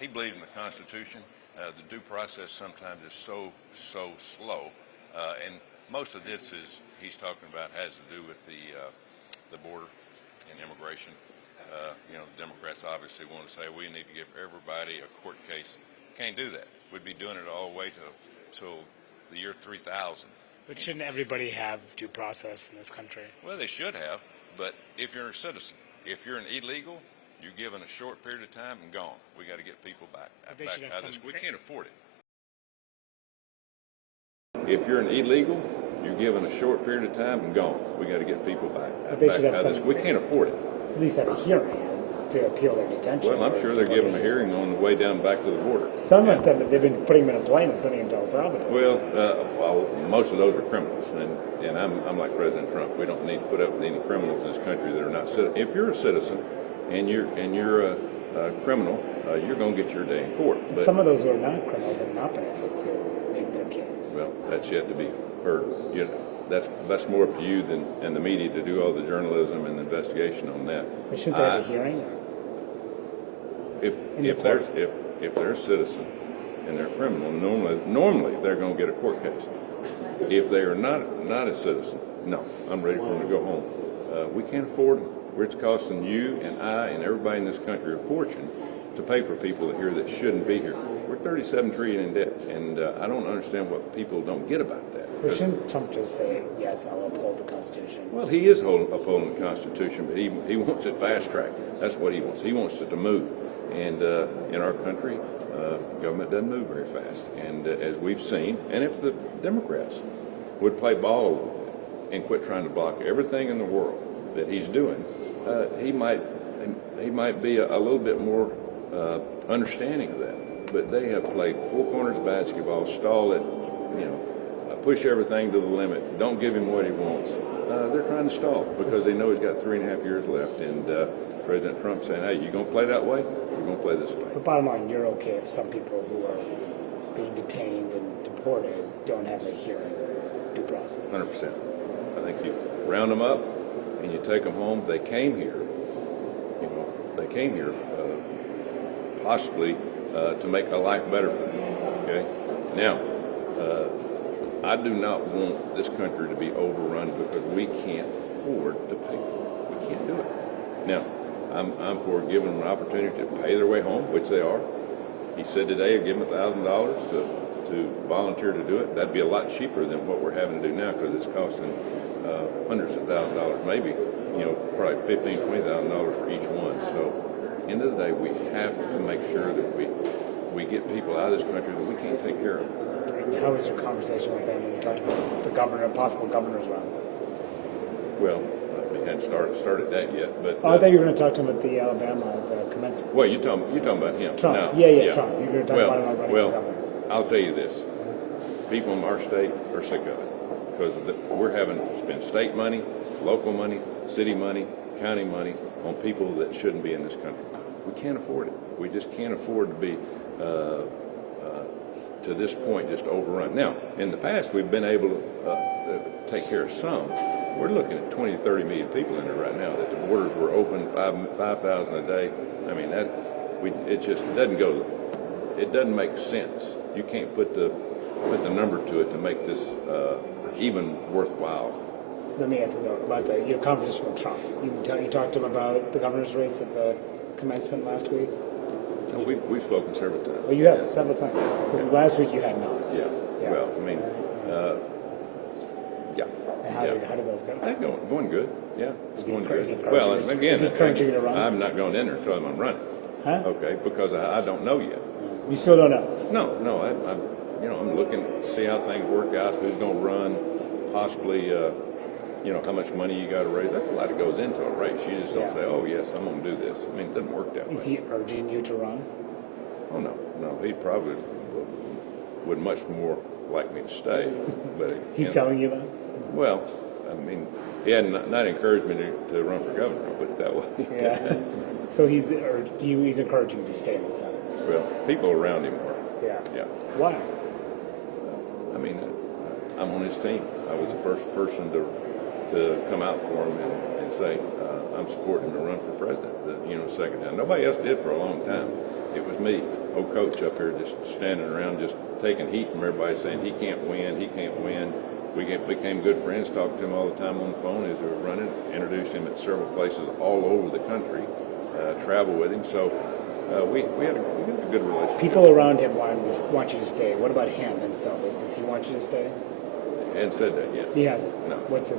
he believed in the Constitution. The due process sometimes is so slow, and most of this is he's talking about has to do with the border and immigration. The Democrats obviously want to say we need to give everybody a court case. Can't do that. We'd be doing it all the way till the year 3000. But shouldn't everybody have due process in this country? Well, they should have, but if you're a citizen, if you're an illegal, you're given a short period of time and gone. We got to get people back out of this. We can't afford it. If you're an illegal, you're given a short period of time and gone. We got to get people back out of this. We can't afford it. At least at a hearing to appeal their detention. Well, I'm sure they're giving a hearing on the way down back to the border. Some of them, they've been putting them in a plane and sending them to El Salvador. Well, most of those are criminals, and I'm like President Trump. We don't need to put up with any criminals in this country that are not citizens. If you're a citizen and you're a criminal, you're going to get your day in court. But some of those who are not criminals have not been able to make their case. Well, that's yet to be heard. That's more up to you and the media to do all the journalism and the investigation on that. But shouldn't they have a hearing? If they're a citizen and they're a criminal, normally they're going to get a court case. If they are not a citizen, no, I'm ready for them to go home. We can't afford them. It's costing you and I and everybody in this country a fortune to pay for people here that shouldn't be here. We're $37 trillion in debt, and I don't understand what people don't get about that. But shouldn't Trump just say, yes, I'll uphold the Constitution? Well, he is upholding the Constitution, but he wants it fast-tracked. That's what he wants. He wants it to move. And in our country, government doesn't move very fast. And as we've seen, and if the Democrats would play ball a little bit and quit trying to block everything in the world that he's doing, he might be a little bit more understanding of that. But they have played four corners basketball, stall it, push everything to the limit, don't give him what he wants. They're trying to stall because they know he's got 3.5 years left. And President Trump saying, hey, you going to play that way? You're going to play this way. But bottom line, you're okay if some people who are being detained and deported don't have a hearing due process? 100%. I think you round them up and you take them home. They came here. Possibly to make a life better for them. Okay? Now, I do not want this country to be overrun because we can't afford to pay for it. We can't do it. Now, I'm for giving them an opportunity to pay their way home, which they are. He said today, I'd give them $1,000 to volunteer to do it. That'd be a lot cheaper than what we're having to do now because it's costing hundreds of thousands of dollars, maybe, probably $15,000, $20,000 for each one. So, end of the day, we have to make sure that we get people out of this country that we can't take care of. How was your conversation with them when you talked about the governor, possible governor's run? Well, we hadn't started that yet, but I thought you were going to talk to him at the Alabama, the commencement. Well, you're talking about him. Trump. Now, yeah, Trump. You're going to talk about him running for governor. I'll tell you this: people in our state are sick of it because we're having to spend state money, local money, city money, county money on people that shouldn't be in this country. We can't afford it. We just can't afford to be, to this point, just overrun. Now, in the past, we've been able to take care of some. We're looking at 20 to 30 million people in there right now. That the borders were open 5,000 a day. I mean, it just doesn't go. It doesn't make sense. You can't put the number to it to make this even worthwhile. Let me ask you though about your conversation with Trump. You talked to him about the governor's race at the commencement last week? No, we've spoken several times. Well, you have several times. Yeah. Last week you had not. Yeah. Well, I mean, yeah. And how did those go? They're going good. Yeah, it's going good. Is he encouraging you to run? I'm not going in there until I'm running. Huh? Okay, because I don't know yet. You still don't know? No. I'm looking to see how things work out. Who's going to run? Possibly. How much money you got to raise. That's a lot that goes into a race. You just don't say, oh, yes, I'm going to do this. I mean, it doesn't work that way. Is he urging you to run? Oh, no. He probably would much more like me to stay. But he's telling you that? Well, I mean, he had not encouraged me to run for governor, I'll put it that way. Yeah. So he's encouraging you to stay in the Senate? Well, people around him were. Yeah. Why? I mean, I'm on his team. I was the first person to come out for him and and say, I'm supporting him to run for president, second time. Nobody else did for a long time. It was me, old coach up here, just standing around, just taking heat from everybody saying he can't win, he can't win. We became good friends, talked to him all the time on the phone as we were running, introduced him at several places all over the country, travel with him. So we had a good relationship. People around him want you to stay. What about him himself? Does he want you to stay? And said that yet. He hasn't. No. What's his